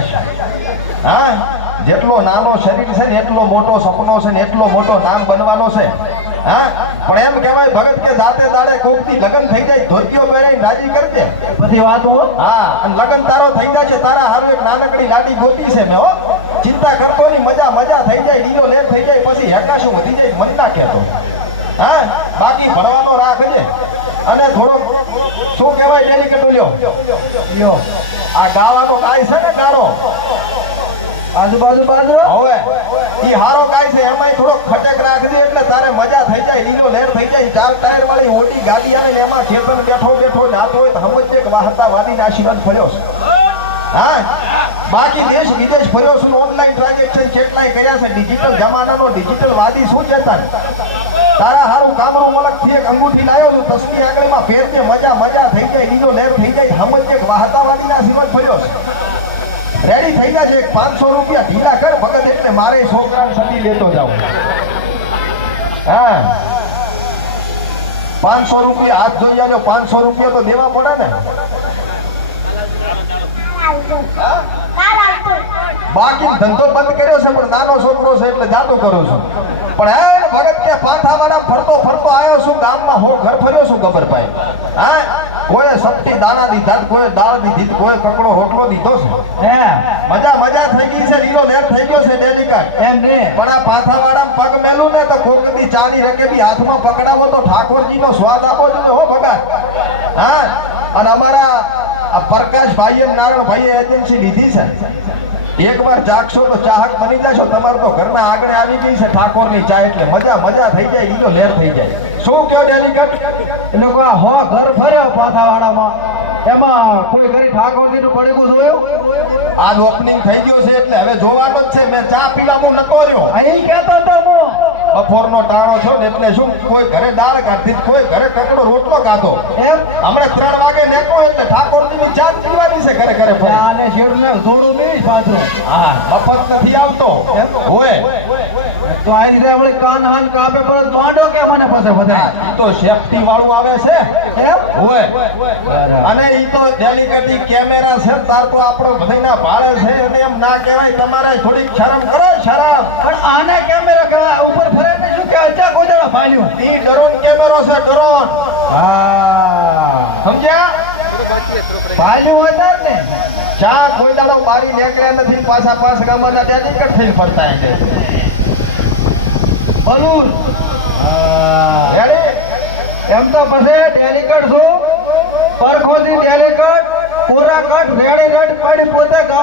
જશે। હા, જેટલો નાનો શરીર છે ને એટલો મોટો સપનો છે ને એટલો મોટો નામ બનવાનો છે। હા, પણ એમ કહેવાય ભગત કે જાતે દાડે કોકથી લગ્ન થઈ જાય ધોતીઓ પહેરીને રાજી કરજે બધી વાતો। હા, અને લગ્ન તારો થઈ જશે તારા હારું એક નાનકડી લાડી ગોતી છે મેં હો। ચિંતા કરતો ની મજા થઈ જાય લીલો લેર થઈ જાય પછી હેકાશું વધી જાય મન ના કહેતો। હા, બાકી ભણવાનો રાખજે અને થોડો શું કહેવાય એની કટો લ્યો આ ગાવાનો ગાય છે ને ગારો આજુબાજુ બાજુ હવે ઈ હારો ગાય છે એમાંય થોડો ખટક રાખજે એટલે તારે મજા થઈ જાય લીલો લેર થઈ જાય। 4 ટાયર વાળી ઓટી ગાડી આવે ને એમાં ચેતન બેઠો જાતો હોય તો સમજજે કે વાહતા વાદીને આશીર્વાદ ફર્યો છે। હા, બાકી દેશ વિદેશ ફર્યો છું ઓનલાઈન ટ્રાન્ઝેક્શન કેટલાય કર્યા છે ડિજિટલ જમાનાનો ડિજિટલ વાદી શું ચેતન તારા હારું કામરું મલક થી એક અંગૂઠી લાવ્યો છું તસ્તી આગળમાં ફેરજે મજા થઈ જાય લીલો લેર થઈ જાય સમજજે કે વાહતા વાદીના આશીર્વાદ ફર્યો છે। રેડી થઈ ગયા છે 500 રૂપિયા ઢીલા કર ભગત એટલે મારે છોકરાને સદી લેતો જાઉં। હા, 500 રૂપિયા હાથ જોઈ જાજો 500 રૂપિયા તો દેવા પડે ને। બાકી ધંધો બંધ કર્યો છે પણ નાનો છોકરો છે એટલે જાતો કરું છું પણ હે ભગત કે પાથાવાડા ફરતો આવ્યો છું ગામમાં હું ઘર ફર્યો છું ખબર પાય। હા, કોઈ સપટી દાણા દીધા કોઈ દાળ દીધી કોઈ કકડો રોટલો દીધો છે। હે મજા થઈ ગઈ છે લીલો લેર થઈ ગયો છે ડેડિકા એમ ને પણ આ પાથાવાડા પગ મેલું ને તો કોકદી ચાડી રકેબી હાથમાં પકડાવો તો ઠાકોરજીનો સ્વાદ આપો જોઈએ હો ભગત। હા, અને અમારા આ પ્રકાશ ભાઈએ નારાયણ ભાઈએ એજન્સી લીધી છે એકવાર જાગશો તો ચાહક બની જશો। તમારે તો ઘરના આગળ આવી ગઈ છે ઠાકોરની ચા એટલે મજા થઈ જાય લીલો લેર થઈ જાય। શું કયો ડેલિકેટ એ લોકો હો ઘર ફર્યો પાથાવાડામાં એમાં કોઈ ઘરે ઠાકોરજી નું પડેલું જોયું આજ ઓપનિંગ થઈ ગયો છે એટલે હવે જોવાનો જ છે। મેં ચા પીવા હું નતો રહ્યો અહીં કહેતો તો હું બપોરનો ટાણો થયો ને એટલે શું કોઈ ઘરે દાળ કાઢી કોઈ ઘરે કકડો રોટલો ખાધો એમ હમણાં 3 વાગે નેકો એટલે ઠાકોરજીની ચા પીવાની છે ઘરે ફરી। આને શેડું ને થોડું નહીં પાછું હા, મફત નથી આવતો એમ હોય તો આ રીતે આપણે કાન હાન કાપે પર માંડો કે મને પછી બધા ઈ તો સેફટી વાળું આવે છે એમ હોય અને ઈ તો ડેલિકેટી કેમેરા છે તાર તો આપણો બધાયના ભાળે છે અને એમ ના કહેવાય તમારે થોડીક શરમ કરો શરમ। પણ આને કેમેરા ઉપર ફરે ને શું કે અચા કોદડા ફાલ્યું ઈ ડ્રોન કેમેરો છે ડ્રોન હા સમજ્યા ફાલ્યું હોય ને ચા કોઈ દાડો બારી નીકળ્યા નથી પાછા ગામના ડેલિકેટ થઈને ફરતા છે બલૂન રેડી એમ તો પછી ડેલિકેટ છું પરખોથી ડેલિકેટ પૂરા કટ રેડી પડી પોતે ગામ